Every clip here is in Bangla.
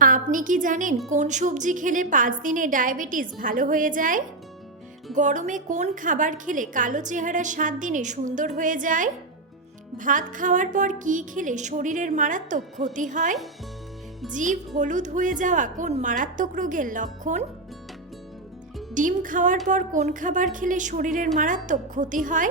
আপনি কি জানেন কোন সবজি খেলে পাঁচ দিনে ডায়াবেটিস ভালো হয়ে যায়? গরমে কোন খাবার খেলে কালো চেহারা সাত দিনে সুন্দর হয়ে যায়? ভাত খাওয়ার পর কি খেলে শরীরের মারাত্মক ক্ষতি হয়? জীব হলুদ হয়ে যাওয়া কোন মারাত্মক রোগের লক্ষণ? ডিম খাওয়ার পর কোন খাবার খেলে শরীরের মারাত্মক ক্ষতি হয়?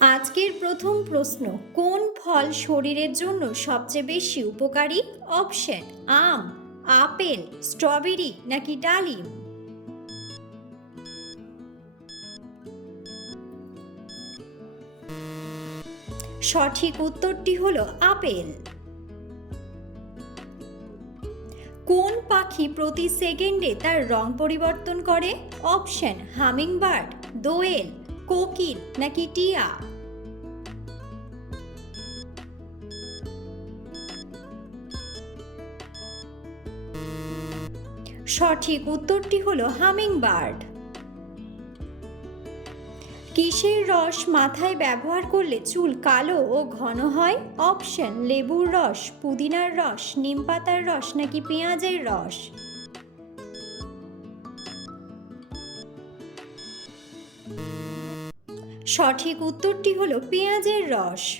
আজকের প্রথম প্রশ্ন, কোন ফল শরীরের জন্য সবচেয়ে বেশি উপকারী? অপশন, আম, আপেল, স্ট্রবেরি নাকি ডালিম? সঠিক উত্তরটি হলো আপেল। কোন পাখি প্রতি সেকেন্ডে তার রং পরিবর্তন করে? অপশন, হামিংবার্ড, দোয়েল। কোকিল নাকি টিয়া? সঠিক উত্তরটি হলো হামিংবার্ড। কিসের রস মাথায় ব্যবহার করলে চুল কালো ও ঘন হয়? অপশন, লেবুর রস, পুদিনার রস নিমপাতার রস নাকি পেঁয়াজের রস? সঠিক উত্তরটি হলো পেঁয়াজের রস।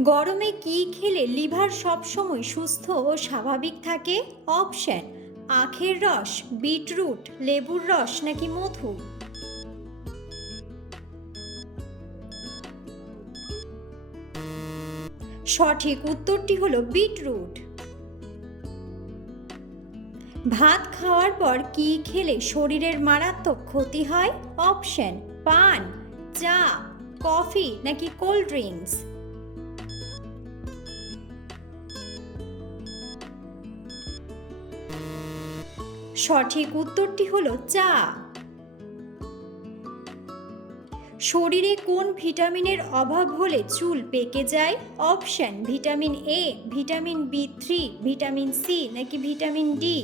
গরমে কি খেলে লিভার সবসময় সুস্থ ও স্বাভাবিক থাকে? অপশন, আখের রস, বিটরুট, লেবুর রস নাকি মধু? সঠিক উত্তরটি হলো বিটরুট। ভাত খাওয়ার পর কি খেলে শরীরের মারাত্মক ক্ষতি হয়? অপশন, পান, চা, কফি নাকি কোল্ড ড্রিঙ্কস? সঠিক উত্তরটি হলো চা। শরীরে কোন ভিটামিনের অভাব হলে চুল পেকে যায়? Option, vitamin A vitamin B three vitamin C নাকি ভিটামিন ডি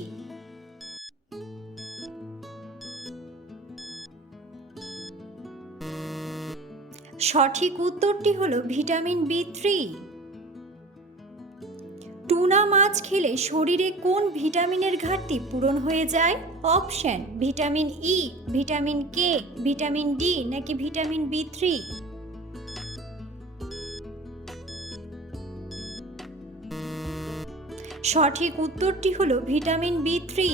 সঠিক উত্তরটি হলো ভিটামিন বি থ্রি। টুনা মাছ খেলে শরীরে কোন ভিটামিনের ঘাটতি পূরণ হয়ে যায়? Option, vitamin E, vitamin K, vitamin D নাকি ভিটামিন বি থ্রি? সঠিক উত্তরটি হলো ভিটামিন বি থ্রি।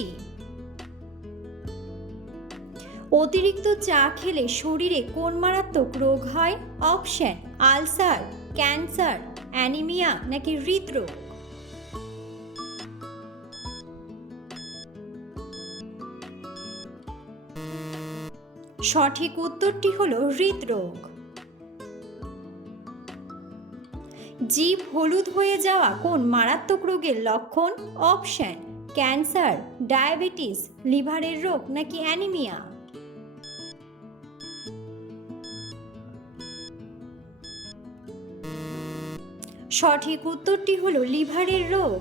অতিরিক্ত চা খেলে শরীরে কোন মারাত্মক রোগ হয়? অপশন আলসার ক্যান্সার অ্যানিমিয়া নাকি হৃদরোগ? সঠিক উত্তরটি হলো হৃদরোগ। জীব হলুদ হয়ে যাওয়া কোন মারাত্মক রোগের লক্ষণ? অপশন ক্যান্সার ডায়াবেটিস লিভারের রোগ নাকি অ্যানিমিয়া সঠিক উত্তরটি হলো লিভারের রোগ।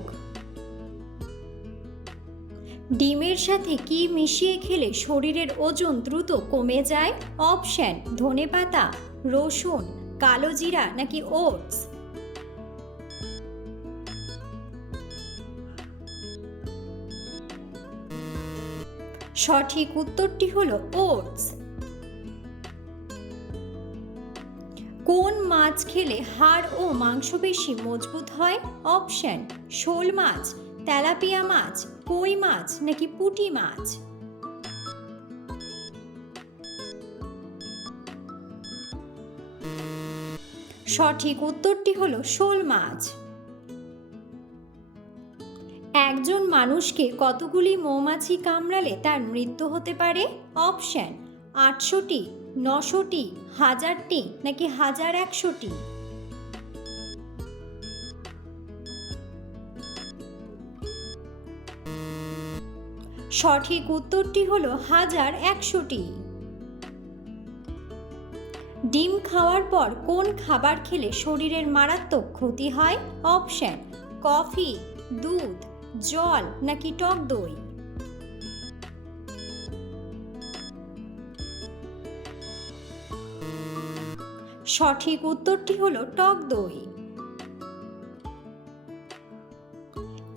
ডিমের সাথে কি মিশিয়ে খেলে শরীরের ওজন দ্রুত কমে যায়? অপশন ধনেপাতা রসুন, কালো জিরা নাকি ওটস? সঠিক উত্তরটি হলো ওটস। কোন মাছ খেলে হাড় ও মাংসপেশি মজবুত হয়? অপশন, শোল মাছ, তেলাপিয়া মাছ, কই মাছ নাকি পুঁটি মাছ? সঠিক উত্তরটি হলো শোল মাছ। একজন মানুষকে কতগুলি মৌমাছি কামড়ালে তার মৃত্যু হতে পারে? অপশন, আটশোটি নশোটি, হাজারটি নাকি হাজার একশোটি? সঠিক উত্তরটি হলো হাজার একশোটি। ডিম খাওয়ার পর কোন খাবার খেলে শরীরের মারাত্মক ক্ষতি হয়? অপশন, কফি, দুধ, জল নাকি টক দই? সঠিক উত্তরটি হলো টক দই।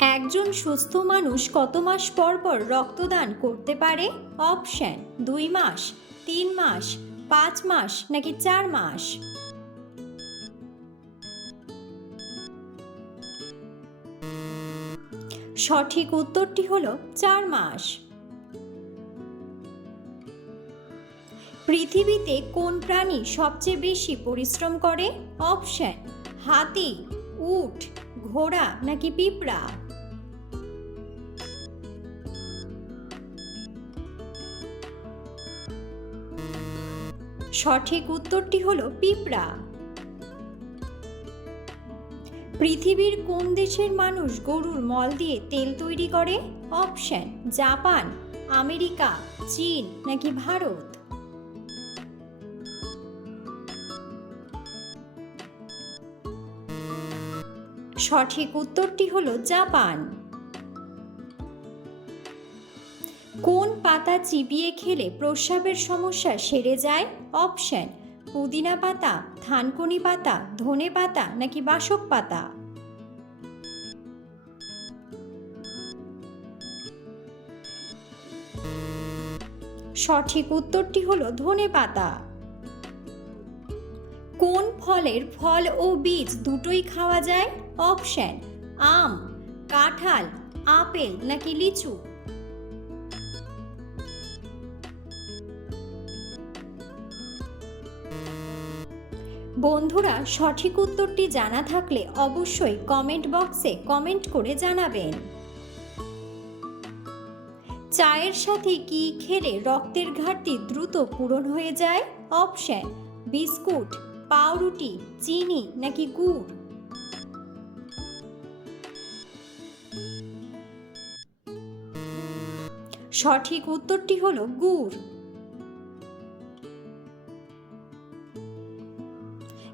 একজন সুস্থ মানুষ কত মাস পর পর রক্তদান করতে পারে? অপশন, দুই মাস, তিন মাস, পাঁচ মাস নাকি চার মাস? সঠিক উত্তরটি হলো চার মাস। পৃথিবীতে কোন প্রাণী সবচেয়ে বেশি পরিশ্রম করে? অপশন, হাতি, উট, ঘোড়া নাকি পিঁপড়া? সঠিক উত্তরটি হলো পিঁপড়া। পৃথিবীর কোন দেশের মানুষ গরুর মল দিয়ে তেল তৈরি করে? অপশন, জাপান, আমেরিকা, চীন নাকি ভারত? সঠিক উত্তরটি হলো জাপান। কোন পাতা চিবিয়ে খেলে প্রস্রাবের সমস্যা সেরে যায়? অপশন, পুদিনা পাতা, থানকুনি পাতা, ধনে পাতা নাকি বাসক পাতা? সঠিক উত্তরটি হলো ধনে পাতা। ফলের ফল ও বীজ দুটোই খাওয়া যায়? অপশন, আম, কাঁঠাল, আপেল নাকি লিচু? বন্ধুরা, সঠিক উত্তরটি জানা থাকলে অবশ্যই কমেন্ট বক্সে কমেন্ট করে জানাবেন। চায়ের সাথে কি খেলে রক্তের ঘাটতি দ্রুত পূরণ হয়ে যায়? Option, biscuit. পাউরুটি, চিনি নাকি গুড়? সঠিক উত্তরটি হলো গুড়।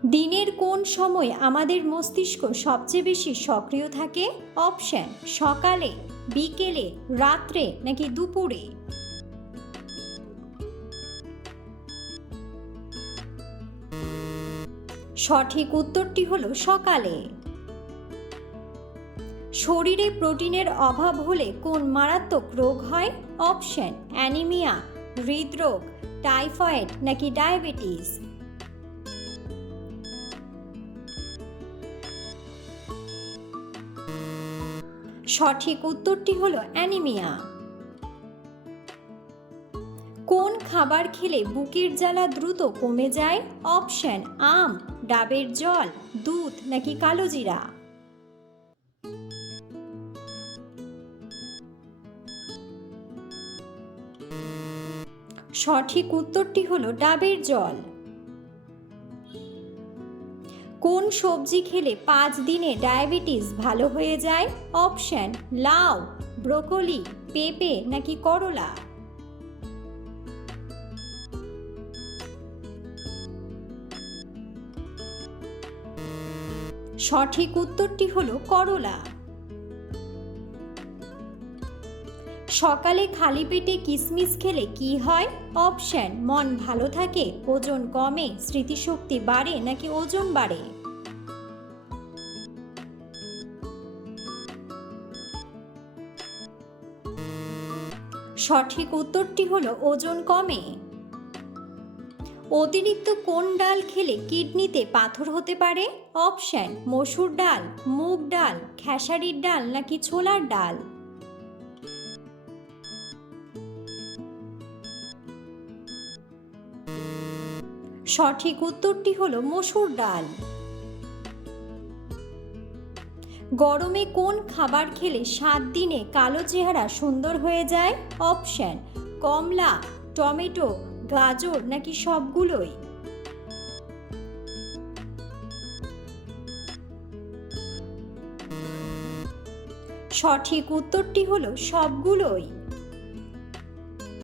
দিনের কোন সময় আমাদের মস্তিষ্ক সবচেয়ে বেশি সক্রিয় থাকে? অপশন, সকালে, বিকেলে, রাত্রে নাকি দুপুরে? সঠিক উত্তরটি হলো সকালে। শরীরে প্রোটিনের অভাব হলে কোন মারাত্মক রোগ হয়? অপশন, অ্যানিমিয়া, হৃদরোগ, টাইফয়েড নাকি ডায়াবেটিস? সঠিক উত্তরটি হলো অ্যানিমিয়া। কোন খাবার খেলে বুকের জ্বালা দ্রুত কমে যায়? অপশন, আম ডাবের জল, দুধ নাকি কালো জিরা? সঠিক উত্তরটি হলো ডাবের জল। কোন সবজি খেলে পাঁচ দিনে ডায়াবেটিস ভালো হয়ে যায়? অপশন, লাউ, ব্রোকলি, পেঁপে নাকি করলা? সঠিক উত্তরটি হলো করলা। সকালে খালি পেটে কিসমিস খেলে কি হয়? অপশন মন ভালো থাকে, ওজন কমে, স্মৃতিশক্তি বাড়ে নাকি ওজন বাড়ে? সঠিক উত্তরটি হলো ওজন কমে। অতিরিক্ত কোন ডাল খেলে কিডনিতে পাথর হতে পারে? অপশন, মসুর ডাল, মুগ ডাল, খেসারির ডাল নাকি ছোলার ডাল? সঠিক উত্তরটি হলো মসুর ডাল। গরমে কোন খাবার খেলে সাত দিনে কালো চেহারা সুন্দর হয়ে যায়? অপশন, কমলা, টমেটো গাজর নাকি সবগুলোই? সঠিক উত্তরটি হলো সবগুলোই।